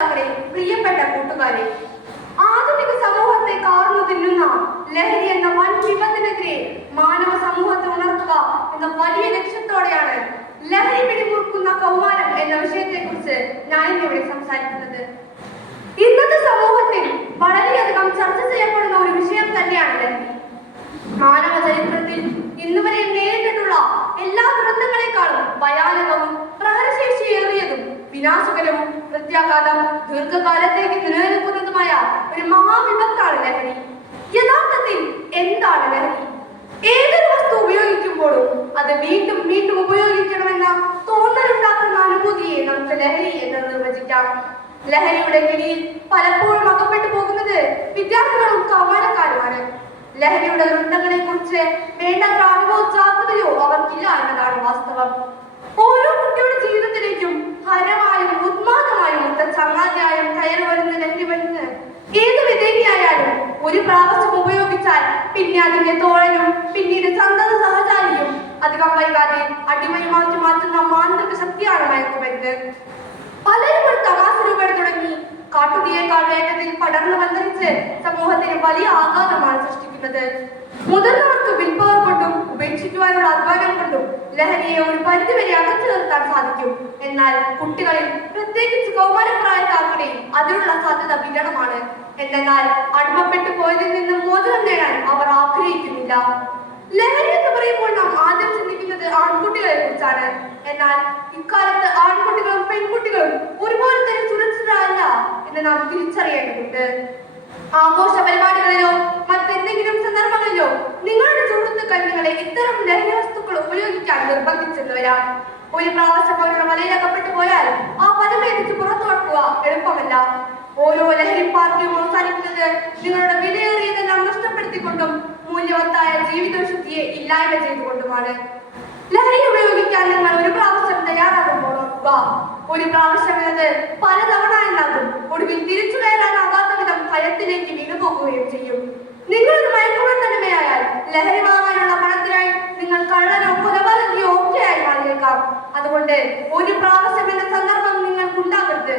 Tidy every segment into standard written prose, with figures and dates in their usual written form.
പ്രിയപ്പെട്ട കൂട്ടുകാരെ, ആധുനിക സമൂഹത്തെ കാർന്നു തിന്നുന്ന ലഹരി എന്ന വൻ വിപത്തിനെതിരെ മാനവ സമൂഹത്തെ ഉണർത്തുക എന്ന വലിയ ലക്ഷ്യത്തോടെയാണ് ലഹരി പിടിമുറുക്കുന്ന കൗമാരം എന്ന വിഷയത്തെ കുറിച്ച് ഞാൻ ഇവിടെ സംസാരിക്കുന്നത്. ഇന്നത്തെ സമൂഹത്തിൽ വളരെയധികം ചർച്ച ചെയ്യപ്പെടുന്ന ഒരു വിഷയം തന്നെയാണ് ലഹരി. മാനവ ചരിത്രത്തിൽ ഇന്നുവരെ നേരിട്ടിട്ടുള്ള എല്ലാ ദുരന്തങ്ങളെക്കാളും ഭയാനകവും പ്രഹരശേഷിയേറിയതും വിനാശകരവും പ്രത്യാഘാതം ദീർഘകാലത്തേക്ക് നിലനിൽക്കുന്നതുമായ ഒരു മഹാവിപത്താണ് ലഹരി. യഥാർത്ഥത്തിൽ എന്താണ് ലഹരി? ഏതൊരു വസ്തു ഉപയോഗിക്കുമ്പോഴും അത് വീണ്ടും വീണ്ടും ഉപയോഗിക്കണമെന്ന തോന്നലുണ്ടാക്കുന്ന അനുഭൂതിയെ നമുക്ക് ലഹരി എന്ന് നിർവചിക്കാം. ലഹരിയുടെ പിടിയിൽ പലപ്പോഴും അകപ്പെട്ടു പോകുന്നത് വിദ്യാർത്ഥികളും കൗമാരക്കാരുമാണ്. ലഹരിയുടെ ദുരന്തങ്ങളെ കുറിച്ച് വേണ്ടത്ര അറിവോ ജാഗ്രതയോ അവർക്കില്ല എന്നതാണ് വാസ്തവം. ഓരോ കുട്ടിയുടെ ജീവിതത്തിലേക്കും ഹരമായും ഉന്മാദമായും ചങ്ങാതിയായും കയറി വരുന്ന ലഹരി മരുന്ന് ഏത് വിധേനയായാലും ഒരു പ്രാവശ്യം ഉപയോഗിച്ചാൽ പിന്നെ അതിന്റെ തോഴനും പിന്നീട് സന്തത സഹചാരിയും അധികം വൈകാതെ അടിമയുമാറ്റി മാറ്റുന്ന മാന്ത്രിക ശക്തിയാണ് മയക്കുമരുന്ന്. പലരും ഒരു തമാശ രൂപയിൽ തുടങ്ങി കാട്ടുതീയേക്കാൾ വേഗത്തിൽ പടർന്നു വന്നിരിച്ച് സമൂഹത്തിന് വലിയ ആഘാതമാണ് സൃഷ്ടിക്കുന്നത്. മുതിർന്നവർക്ക് വിൽപ്പവർ കൊണ്ടും ഉപേക്ഷിക്കുവാനുള്ള അധ്വാനം കൊണ്ടും ലഹരിയെ ഒരു പരിധിവരെ അകച്ചു നിർത്താൻ സാധിക്കും. എന്നാൽ കുട്ടികളിൽ, പ്രത്യേകിച്ച് കൗമാരപ്രായക്കാർക്കിടെ അതിനുള്ള സാധ്യത വിരളമാണ്. എന്നാൽ അടിമപ്പെട്ടു പോയതിൽ നിന്നും മോചനം നേടാൻ അവർ ആഗ്രഹിക്കുന്നില്ല. ലഹരി എന്ന് പറയുമ്പോൾ നാം ആദ്യം ചിന്തിക്കുന്നത് ആൺകുട്ടികളെ കുറിച്ചാണ്. എന്നാൽ ഇക്കാലത്ത് ആൺകുട്ടികളും പെൺകുട്ടികളും ഒരുപോലെ തന്നെ സുരക്ഷിതരല്ല എന്ന് നാം തിരിച്ചറിയേണ്ടതുണ്ട്. ആഘോഷ പരിപാടികളിലോ മറ്റെന്തെങ്കിലും സന്ദർഭങ്ങളിലോ നിങ്ങളുടെ സുഹൃത്തുക്കൾ നിങ്ങളെ ഇത്തരം ലഹരി വസ്തുക്കൾ ഉപയോഗിക്കാൻ നിർബന്ധിച്ചെന്ന് വരാം. ഒരു പ്രാവശ്യം അവരുടെ വലയിലകപ്പെട്ടു പോയാൽ ആ പദമേടിച്ച് പുറത്തു കടക്കുക എളുപ്പമല്ല. ഓരോ ലഹരി പാർട്ടിയും അവസാനിക്കുന്നത് നിങ്ങളുടെ വിലയേറിയതെല്ലാം നഷ്ടപ്പെടുത്തിക്കൊണ്ടും മൂല്യവത്തായ ജീവിതശുദ്ധിയെ ഇല്ലായ്മ ചെയ്തുകൊണ്ടുമാണ്. ലഹരി ഉപയോഗിക്കാൻ നിങ്ങൾ ഒരു പ്രാവശ്യം തയ്യാറാകുമ്പോൾ ഓർക്കുക, ഒരു പ്രാവശ്യം എന്നത് പലതവണ എന്നാകും. ഒടുവിൽ തിരിച്ചു കയറാനാകാത്ത വിധം ഭയത്തിലേക്ക് വീണുപോകുകയും ചെയ്യും. നിങ്ങളൊരു മയക്കുമരുന്നടിമയായാൽ ലഹരി വാങ്ങാനുള്ള പണത്തിനായി നിങ്ങൾ കള്ളനോ കൊലപാതകയോ ഒക്കെയായി മാറിയേക്കാം. അതുകൊണ്ട് ഒരു പ്രാവശ്യം എന്ന സന്ദർഭം നിങ്ങൾക്കുണ്ടാകരുത്.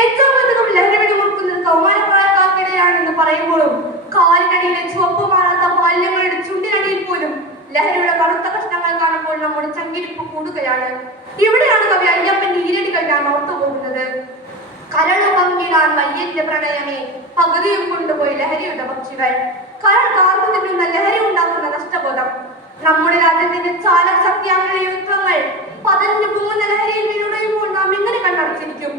ഏറ്റവും അധികം ലഹരി പിടിമുറുക്കുന്നത് കൗമാരപ്രായക്കാർക്കിടെയാണെന്ന് പറയുമ്പോഴും കാലിനടിയിലെ ചുവപ്പ് മാറാത്ത ബാല്യങ്ങളുടെ ചുണ്ടിനടിയിൽ പോലും ലഹരിയുടെ കറുത്ത കഷ്ണങ്ങൾ കാണുമ്പോൾ നമ്മുടെ ചങ്കിടിപ്പ് കൂടുകയാണ്. ഇവിടെയാണ് കവി അയ്യപ്പന്റെ ഈരടികൾ ഞാൻ ഓർത്തു പോകുന്നത്. കരള പങ്കിടാൻ വയ്യന്റെ പ്രണയമേ പകുതിയും കൊണ്ടുപോയി ലഹരിയുടെ പക്ഷികൾ. കരൾ കാർന്നു തിന്നുന്ന ലഹരി ഉണ്ടാക്കുന്ന നഷ്ടബോധം. നമ്മുടെ രാജ്യത്തിന്റെ ചാലക ശക്തിയായ യുദ്ധങ്ങൾ പതഞ്ഞു പൊങ്ങുന്ന ലഹരിയിൽ വീഴുമ്പോൾ നാം എങ്ങനെ കണ്ണടച്ചിരിക്കും?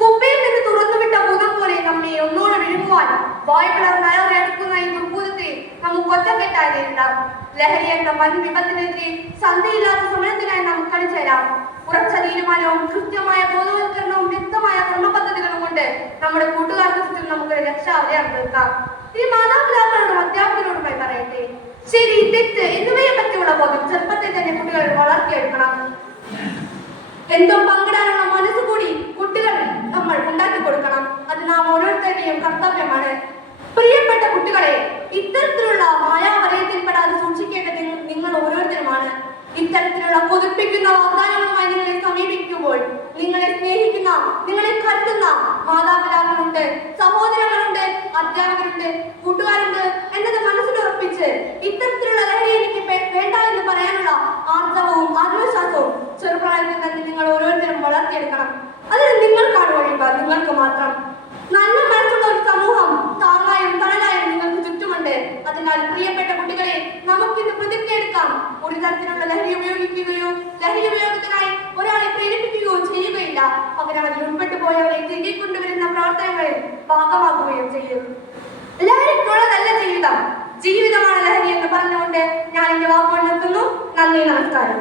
കുപ്പയിൽ നിന്ന് തുറന്നുവിട്ട ഭൂതം പോലെ നമ്മെ ഒന്നോടെ വിഴുങ്ങുവാൻ വായ്പിളർന്നയറി അടുക്കുന്ന ഈ ദുർഭൂതത്തെ നമുക്ക് ഒറ്റക്കെട്ടായി നേരിടാം. ലഹരി എന്ന വൻ വിപത്തിനെതിരെ സന്ധിയില്ലാത്ത സമരത്തിനായി നമുക്ക് കളിച്ചേരാം. ഉറച്ച തീരുമാനവും കൃത്യമായ ബോധവൽക്കരണവും വ്യക്തമായ കർമ്മ പദ്ധതികളും കൊണ്ട് നമ്മുടെ കൂട്ടുകാർക്ക് ചുറ്റും നമുക്ക് രക്ഷാവധിയാൻ തീർക്കാം. ഈ മാതാപിതാക്കളോടും അധ്യാപകരോടുമായി പറയട്ടെ, ശരി തെറ്റ് എന്നിവയെ പറ്റിയുള്ള ബോധം ചെറുപ്പത്തിൽ തന്നെ കുട്ടികൾ വളർത്തിയെടുക്കണം. എന്തോ പങ്കിടാനുള്ള മനസ്സ് കൂടി കുട്ടികൾ നമ്മൾ ഉണ്ടാക്കി കൊടുക്കണം. അത് നാം ഓരോരുത്തരുടെയും കർത്തവ്യമാണ്. പ്രിയപ്പെട്ട കുട്ടികളെ, ഇത്തരത്തിലുള്ള മായാവലയത്തിൽപ്പെടാതെ സൂക്ഷിക്കേണ്ടത് നിങ്ങൾ ഓരോരുത്തരുമാണ്. ഇത്തരത്തിലുള്ള കൊതിപ്പിക്കുന്ന വാഗ്ദാനങ്ങളുമായി നിങ്ങളെ സമീപിക്കുമ്പോൾ നിങ്ങളെ സ്നേഹിക്കുന്ന, നിങ്ങളെ കരുതുന്ന മാതാപിതാക്കളുണ്ട്, സഹോദരങ്ങളുണ്ട്, അധ്യാപകരുണ്ട്, കൂട്ടുകാരുണ്ട് എന്നത് മനസ്സിലുറപ്പിച്ച് ഇത്തരത്തിലുള്ള ലഹരി എനിക്ക് വേണ്ട എന്ന് പറയാനുള്ള ആർജവവും ആത്മവിശ്വാസവും ചെറുപ്രായത്തിൽ തന്നെ നിങ്ങൾ ഓരോരുത്തരും വളർത്തിയെടുക്കണം. അതിന് നിങ്ങൾക്കാണ് വഴിയുക, നിങ്ങൾക്ക് മാത്രം. നല്ല മനസ്സുള്ള ഒരു സമൂഹം താങ്ങായും തണലായും നിങ്ങൾക്ക് ചുറ്റുമുണ്ട്. അതിനാൽ പ്രിയപ്പെട്ട കുട്ടികളെ, നമുക്കിന്ന് പ്രതിജ്ഞയെടുക്കാം. ഒരു തരത്തിലുള്ള ലഹരി ഉപയോഗിക്കുകയോ ലഹരി ഉപയോഗത്തിനായി ഒരാളെ പ്രേരിപ്പിക്കുകയോ ചെയ്യുകയില്ല. പകരം അതിൽ ഉൾപ്പെട്ടു പോയവരെ തിരികെ കൊണ്ടുവരുന്ന പ്രവർത്തനങ്ങളിൽ ഭാഗമാകുകയും ചെയ്യും. ലഹരിക്കുള്ളതല്ല ജീവിതം, ജീവിതമാണ് ലഹരി എന്ന് പറഞ്ഞുകൊണ്ട് ഞാൻ എന്റെ വാക്കുകൾ നിർത്തുന്നു. നന്ദി, നമസ്കാരം.